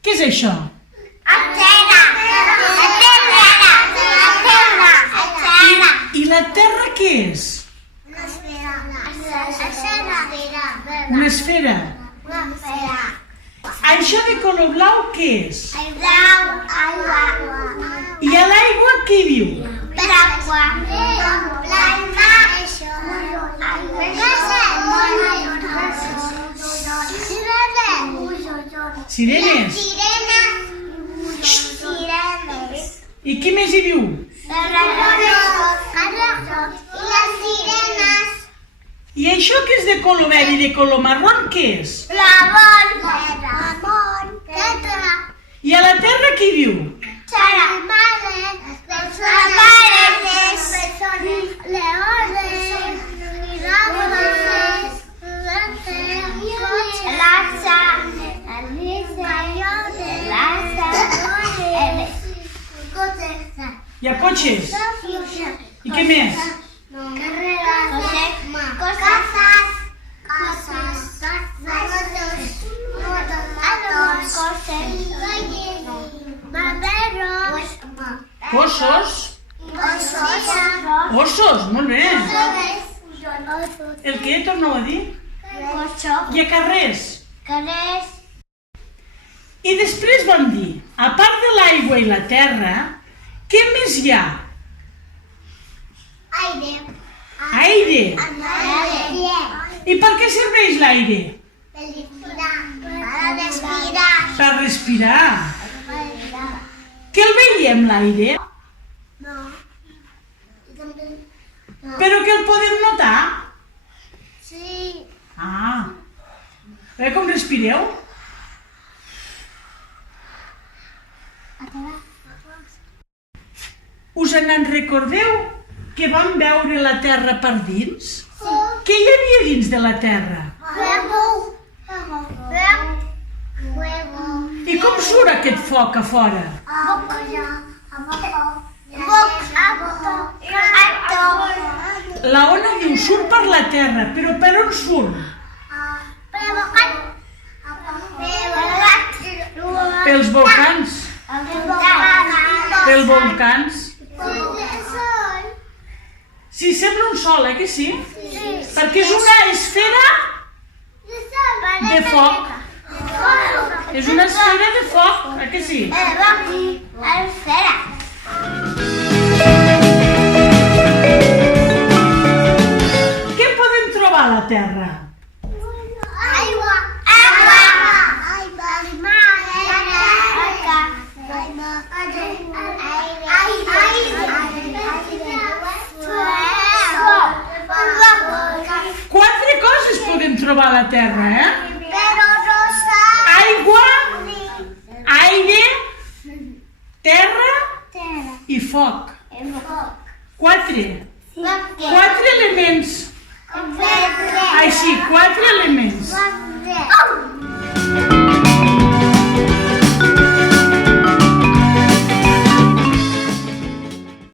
Què és això? I la terra què és? Una esfera. Això de color blau què és? I a l'aigua què hi viu? Sirenes. I qui més hi viu? I això que és de color verd i de color marró, què és? I a la terra qui viu? Hi ha cotxes? I què més? Ossos? Ossos, molt bé. El què? Torna-ho a dir. Hi ha carrers. I després vam dir, a part de l'aigua i la terra, què més hi ha? Aire. I per què serveix l'aire? Per respirar. Què el veiem, l'aire? Però que el podem notar? Ah. A veure com respireu? Us en recordeu que vam veure la terra per dins? Què hi havia dins de la terra? I com surt aquest foc a fora? La Ona diu surt per la terra, però per on surt? Pels volcans. Pels volcans. Sí, sembla un sol, que sí? Perquè és una esfera de foc. És una esfera de foc, que sí? Què podem trobar a la Terra? Quatre coses podem trobar a la Terra, Aigua, aire, terra i foc. Quatre. Quatre elements. Així, quatre elements.